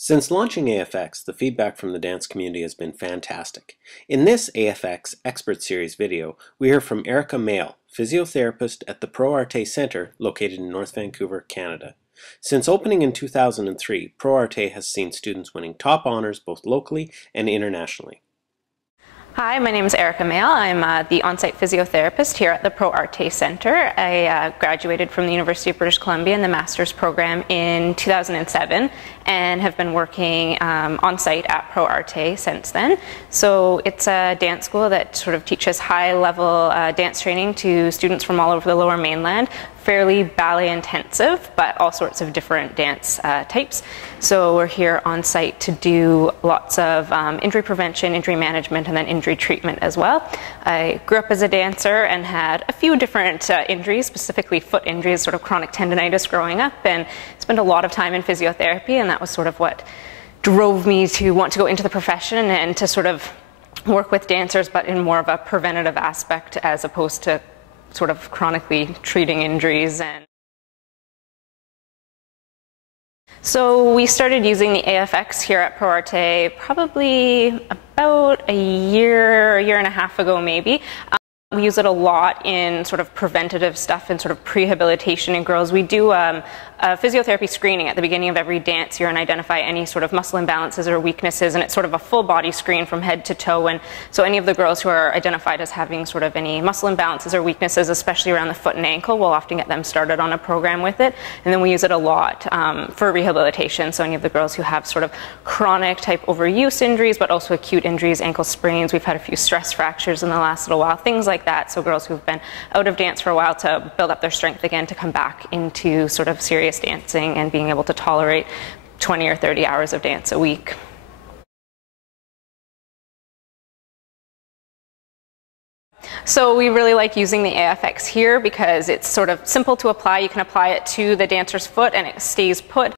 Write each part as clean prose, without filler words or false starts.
Since launching AFX, the feedback from the dance community has been fantastic. In this AFX Expert Series video, we hear from Erika Mayall, physiotherapist at the Pro Arte Center located in North Vancouver, Canada. Since opening in 2003, Pro Arte has seen students winning top honors both locally and internationally. Hi, my name is Erika Mayall. I'm the on-site physiotherapist here at the Pro Arte Center. I graduated from the University of British Columbia in the master's program in 2007 and have been working on-site at Pro Arte since then. So it's a dance school that sort of teaches high-level dance training to students from all over the Lower Mainland. Fairly ballet intensive, but all sorts of different dance types. So we're here on site to do lots of injury prevention, injury management, and then injury treatment as well. I grew up as a dancer and had a few different injuries, specifically foot injuries, sort of chronic tendonitis growing up, and spent a lot of time in physiotherapy, and that was sort of what drove me to want to go into the profession and to sort of work with dancers, but in more of a preventative aspect as opposed to sort of chronically treating injuries. And so we started using the AFX here at Pro Arte probably about a year and a half ago maybe. We use it a lot in sort of preventative stuff and sort of prehabilitation in girls. We do a physiotherapy screening at the beginning of every dance year and identify any sort of muscle imbalances or weaknesses, and it's sort of a full body screen from head to toe. And so any of the girls who are identified as having sort of any muscle imbalances or weaknesses, especially around the foot and ankle, we'll often get them started on a program with it. And then we use it a lot for rehabilitation. So any of the girls who have sort of chronic type overuse injuries, but also acute injuries, ankle sprains. We've had a few stress fractures in the last little while, things like that. So girls who've been out of dance for a while to build up their strength again to come back into sort of serious dancing and being able to tolerate 20 or 30 hours of dance a week. So we really like using the AFX here because it's sort of simple to apply. You can apply it to the dancer's foot and it stays put.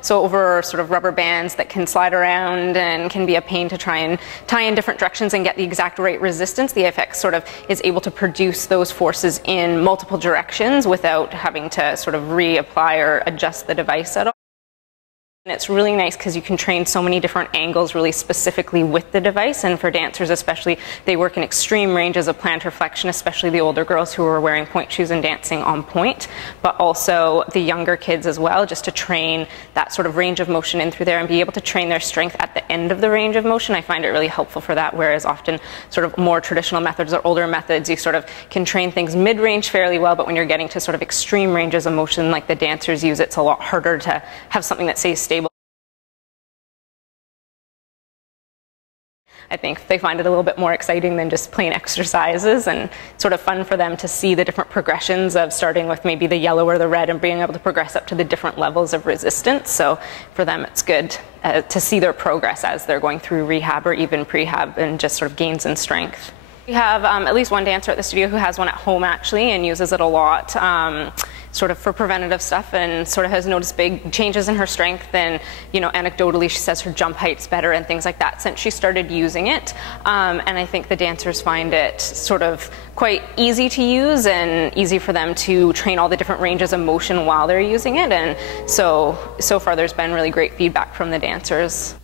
So over sort of rubber bands that can slide around and can be a pain to try and tie in different directions and get the exact right resistance, the AFX sort of is able to produce those forces in multiple directions without having to sort of reapply or adjust the device at all. And it's really nice because you can train so many different angles really specifically with the device, and for dancers especially, they work in extreme ranges of plantar flexion, especially the older girls who are wearing point shoes and dancing on point, but also the younger kids as well, just to train that sort of range of motion in through there and be able to train their strength at the end of the range of motion. I find it really helpful for that, whereas often sort of more traditional methods or older methods, you sort of can train things mid-range fairly well, but when you're getting to sort of extreme ranges of motion like the dancers use, it's a lot harder to have something that stays stable. I think they find it a little bit more exciting than just plain exercises, and sort of fun for them to see the different progressions of starting with maybe the yellow or the red and being able to progress up to the different levels of resistance. So for them it's good to see their progress as they're going through rehab or even prehab and just sort of gains in strength. We have at least one dancer at the studio who has one at home actually and uses it a lot sort of for preventative stuff, and sort of has noticed big changes in her strength, and you know, anecdotally she says her jump height's better and things like that since she started using it. And I think the dancers find it sort of quite easy to use and easy for them to train all the different ranges of motion while they're using it, and so far there's been really great feedback from the dancers.